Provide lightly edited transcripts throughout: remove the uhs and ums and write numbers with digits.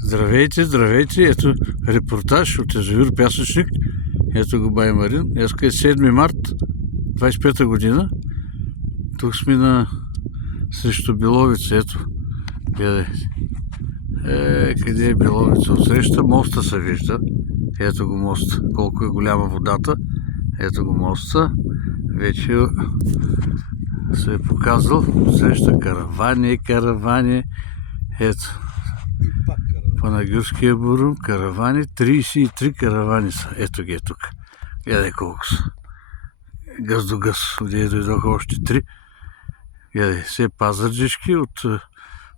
Здравейте, здравейте! Ето репортаж от язовир Пясъчник. Ето го Бай Марин. Днеска е 7 март 25 година. Тук сме срещу Беловица. Ето, гледайте. Къде е Беловица? Отсреща моста се вижда. Ето го моста. Колко е голяма водата. Ето го моста. Вече се е показал. Отсреща каравани. Ето. Панагюрския бурум, каравани, 33 каравани са. Ето ги е тук. Гледай колко са. Гъс до гъс. Отде дойдоха още 3. Гледай, все пазарджишки от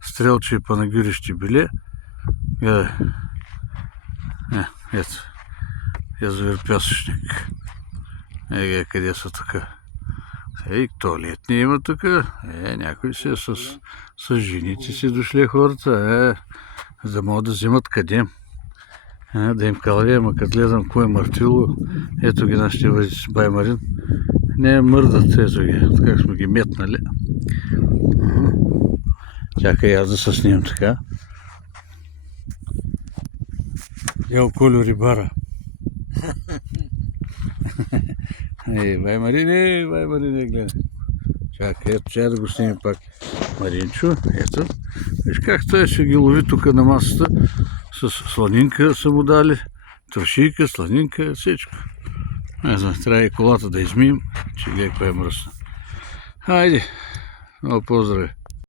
Стрелче и Панагюрище биле. Гледай. Ето. Язовир Пясъчник. Гледай къде са тук. Туалетни има тук. Някой си с жените си дошли хората. За да могат да взимат къде. Да им кале, ама като гледам кое е мъртвило, ето ги нашите възи Бай Марин. Не мърдат, ето ги, как сме ги метнали. Чакай аз да се снимам така. Ел Колю рибара. Бай Марин, гледай. Чакай, ето, чая да го снимем пак. Маринчо, ето. Виж как той ще ги лови тук на масата. С сланинка са му дали. Трошийка, сланинка, всичко. Не знам, трябва и колата да измием, че гледай каква е мръсна. Хайде, много поздрави.